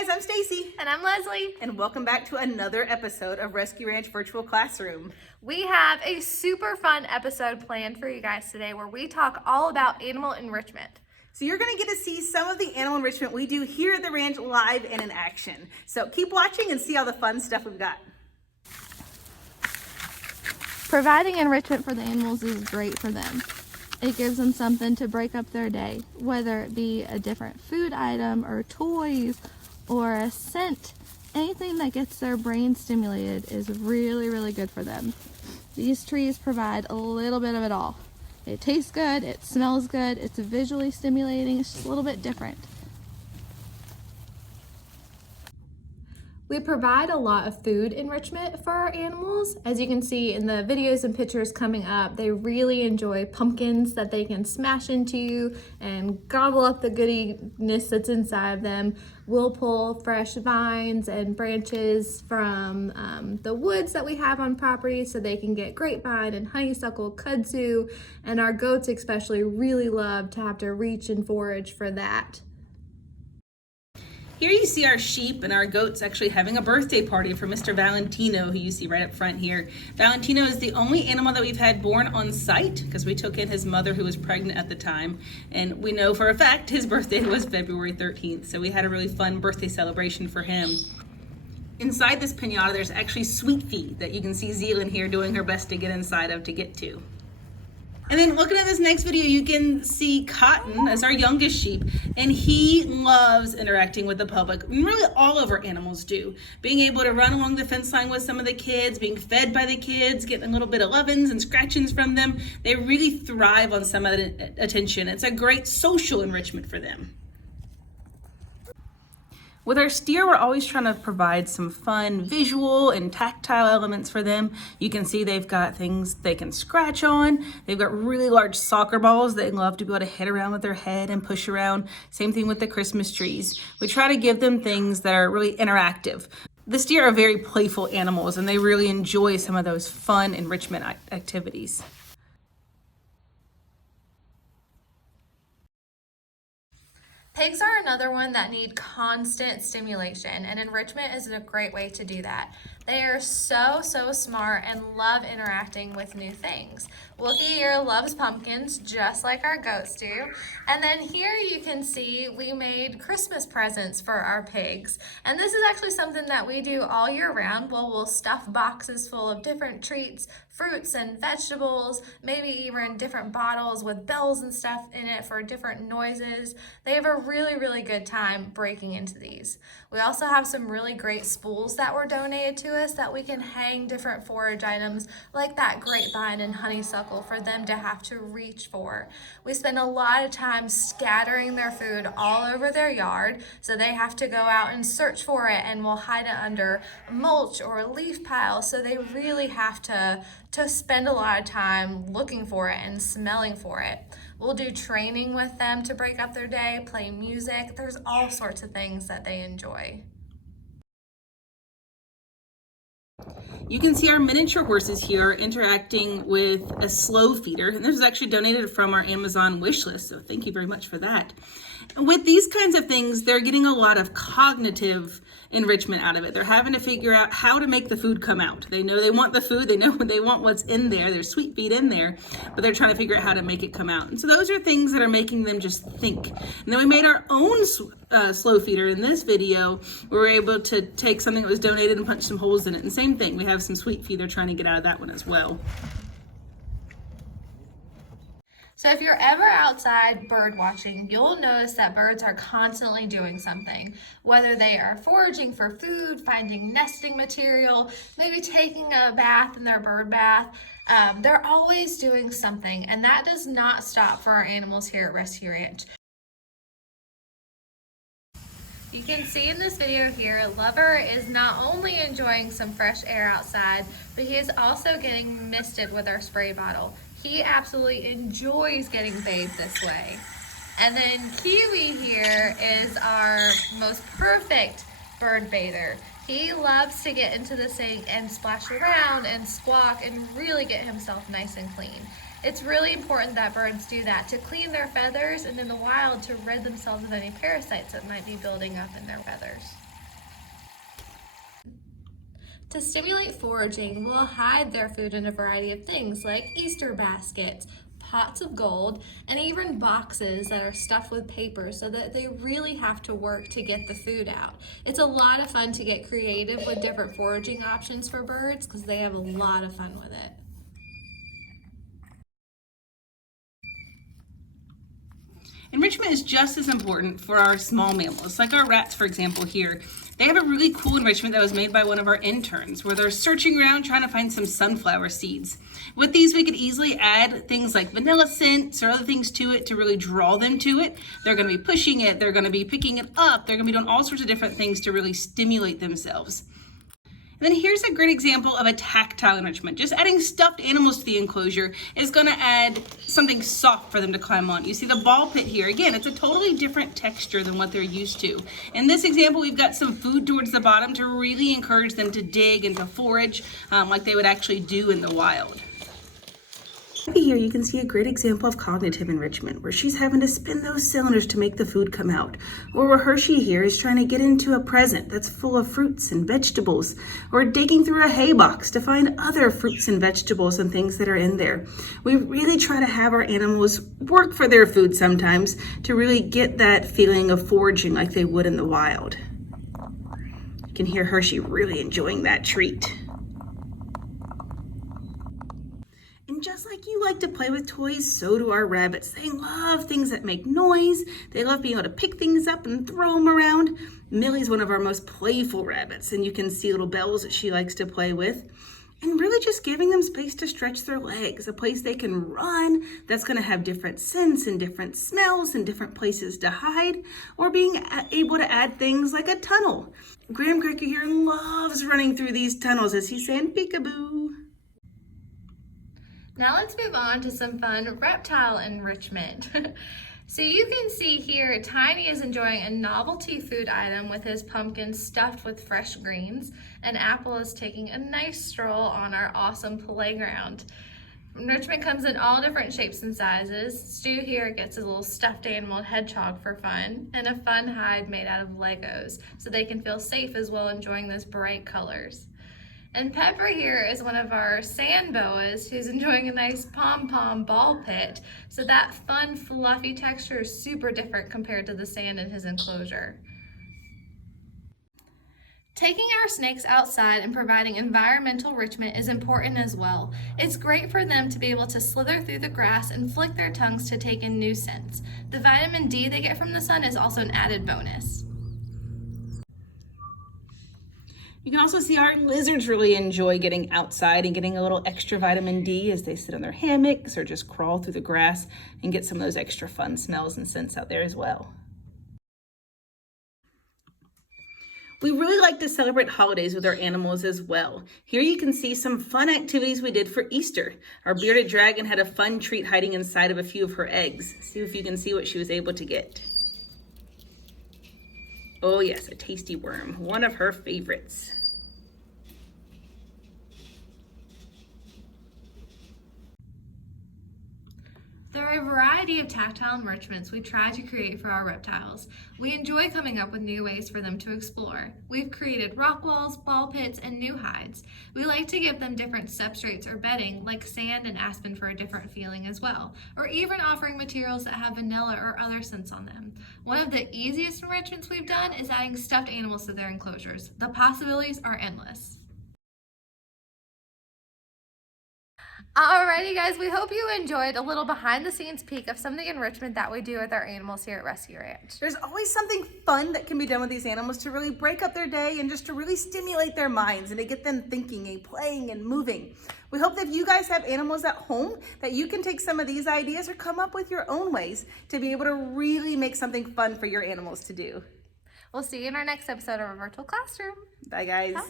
guys, I'm Stacy. And I'm Leslie. And welcome back to another episode of Rescue Ranch Virtual Classroom. We have a super fun episode planned for you guys today where we talk all about animal enrichment. So you're going to get to see some of the animal enrichment we do here at the ranch live and in action. So keep watching and see all the fun stuff we've got. Providing enrichment for the animals is great for them. It gives them something to break up their day, whether it be a different food item or toys or a scent. Anything that gets their brain stimulated is really, really good for them. These trees provide a little bit of it all. It tastes good, it smells good, it's visually stimulating, it's just a little bit different. We provide a lot of food enrichment for our animals. As you can see in the videos and pictures coming up, they really enjoy pumpkins that they can smash into and gobble up the goodiness that's inside of them. We'll pull fresh vines and branches from the woods that we have on property so they can get grapevine and honeysuckle, kudzu, and our goats especially really love to have to reach and forage for that. Here you see our sheep and our goats actually having a birthday party for Mr. Valentino, who you see right up front here. Valentino is the only animal that we've had born on site because we took in his mother who was pregnant at the time. And we know for a fact his birthday was February 13th. So we had a really fun birthday celebration for him. Inside this piñata, there's actually sweet feet that you can see Zealand here doing her best to get inside of to get to. And then looking at this next video, you can see Cotton as our youngest sheep, and he loves interacting with the public. And really all of our animals do. Being able to run along the fence line with some of the kids, being fed by the kids, getting a little bit of lovins and scratchings from them. They really thrive on some of the attention. It's a great social enrichment for them. With our steer, we're always trying to provide some fun visual and tactile elements for them. You can see they've got things they can scratch on. They've got really large soccer balls they love to be able to hit around with their head and push around. Same thing with the Christmas trees. We try to give them things that are really interactive. The steer are very playful animals and they really enjoy some of those fun enrichment activities. Pigs are another one that need constant stimulation, and enrichment is a great way to do that. They are so smart and love interacting with new things. Wookie here loves pumpkins just like our goats do. And then here you can see we made Christmas presents for our pigs. And this is actually something that we do all year round. We'll stuff boxes full of different treats, fruits and vegetables, maybe even different bottles with bells and stuff in it for different noises. They have a really good time breaking into these. We also have some really great spools that were donated to us that we can hang different forage items like that grapevine and honeysuckle for them to have to reach for. We spend a lot of time scattering their food all over their yard, so they have to go out and search for it, and we'll hide it under mulch or a leaf pile, so they really have to spend a lot of time looking for it and smelling for it. We'll do training with them to break up their day, play music. There's all sorts of things that they enjoy. You can see our miniature horses here interacting with a slow feeder, and this was actually donated from our Amazon wish list, so thank you very much for that. And with these kinds of things, they're getting a lot of cognitive enrichment out of it. They're having to figure out how to make the food come out. They know they want the food, they know they want what's in there, there's sweet feed in there, but they're trying to figure out how to make it come out. And so those are things that are making them just think. And then we made our own slow feeder in this video. We were able to take something that was donated and punch some holes in it. And same thing, we have some sweet feed they're trying to get out of that one as well. So if you're ever outside bird watching, you'll notice that birds are constantly doing something. Whether they are foraging for food, finding nesting material, maybe taking a bath in their bird bath, they're always doing something, and that does not stop for our animals here at Rescue Ranch. You can see in this video here, Lover is not only enjoying some fresh air outside, but he is also getting misted with our spray bottle. He absolutely enjoys getting bathed this way. And then Kiwi here is our most perfect bird bather. He loves to get into the sink and splash around and squawk and really get himself nice and clean. It's really important that birds do that to clean their feathers and in the wild to rid themselves of any parasites that might be building up in their feathers. To stimulate foraging, we'll hide their food in a variety of things like Easter baskets, pots of gold, and even boxes that are stuffed with paper so that they really have to work to get the food out. It's a lot of fun to get creative with different foraging options for birds because they have a lot of fun with it. Enrichment is just as important for our small mammals, like our rats, for example, here. They have a really cool enrichment that was made by one of our interns, where they're searching around trying to find some sunflower seeds. With these, we could easily add things like vanilla scents or other things to it to really draw them to it. They're going to be pushing it, they're going to be picking it up, they're going to be doing all sorts of different things to really stimulate themselves. And then here's a great example of a tactile enrichment. Just adding stuffed animals to the enclosure is going to add something soft for them to climb on. You see the ball pit here. Again, it's a totally different texture than what they're used to. In this example, we've got some food towards the bottom to really encourage them to dig and to forage like they would actually do in the wild. Here you can see a great example of cognitive enrichment, where she's having to spin those cylinders to make the food come out. Or where Hershey here is trying to get into a present that's full of fruits and vegetables, or digging through a hay box to find other fruits and vegetables and things that are in there. We really try to have our animals work for their food sometimes to really get that feeling of foraging like they would in the wild. You can hear Hershey really enjoying that treat. And just like you like to play with toys, so do our rabbits. They love things that make noise. They love being able to pick things up and throw them around. Millie's one of our most playful rabbits, and you can see little bells that she likes to play with. And really just giving them space to stretch their legs, a place they can run that's going to have different scents and different smells and different places to hide, or being able to add things like a tunnel. Graham Cracker here loves running through these tunnels as he's saying peekaboo. Now let's move on to some fun reptile enrichment. So you can see here, Tiny is enjoying a novelty food item with his pumpkin stuffed with fresh greens, and Apple is taking a nice stroll on our awesome playground. Enrichment comes in all different shapes and sizes. Stu here gets his little stuffed animal hedgehog for fun, and a fun hide made out of Legos, so they can feel safe as well enjoying those bright colors. And Pepper here is one of our sand boas who's enjoying a nice pom-pom ball pit. So that fun, fluffy texture is super different compared to the sand in his enclosure. Taking our snakes outside and providing environmental enrichment is important as well. It's great for them to be able to slither through the grass and flick their tongues to take in new scents. The vitamin D they get from the sun is also an added bonus. You can also see our lizards really enjoy getting outside and getting a little extra vitamin D as they sit on their hammocks or just crawl through the grass and get some of those extra fun smells and scents out there as well. We really like to celebrate holidays with our animals as well. Here you can see some fun activities we did for Easter. Our bearded dragon had a fun treat hiding inside of a few of her eggs. See if you can see what she was able to get. Oh yes, a tasty worm, one of her favorites. There are a variety of tactile enrichments we try to create for our reptiles. We enjoy coming up with new ways for them to explore. We've created rock walls, ball pits, and new hides. We like to give them different substrates or bedding, like sand and aspen for a different feeling as well, or even offering materials that have vanilla or other scents on them. One of the easiest enrichments we've done is adding stuffed animals to their enclosures. The possibilities are endless. Alrighty guys, we hope you enjoyed a little behind the scenes peek of some of the enrichment that we do with our animals here at Rescue Ranch. There's always something fun that can be done with these animals to really break up their day and just to really stimulate their minds and to get them thinking and playing and moving. We hope that you guys have animals at home, that you can take some of these ideas or come up with your own ways to be able to really make something fun for your animals to do. We'll see you in our next episode of our virtual classroom. Bye guys. Bye.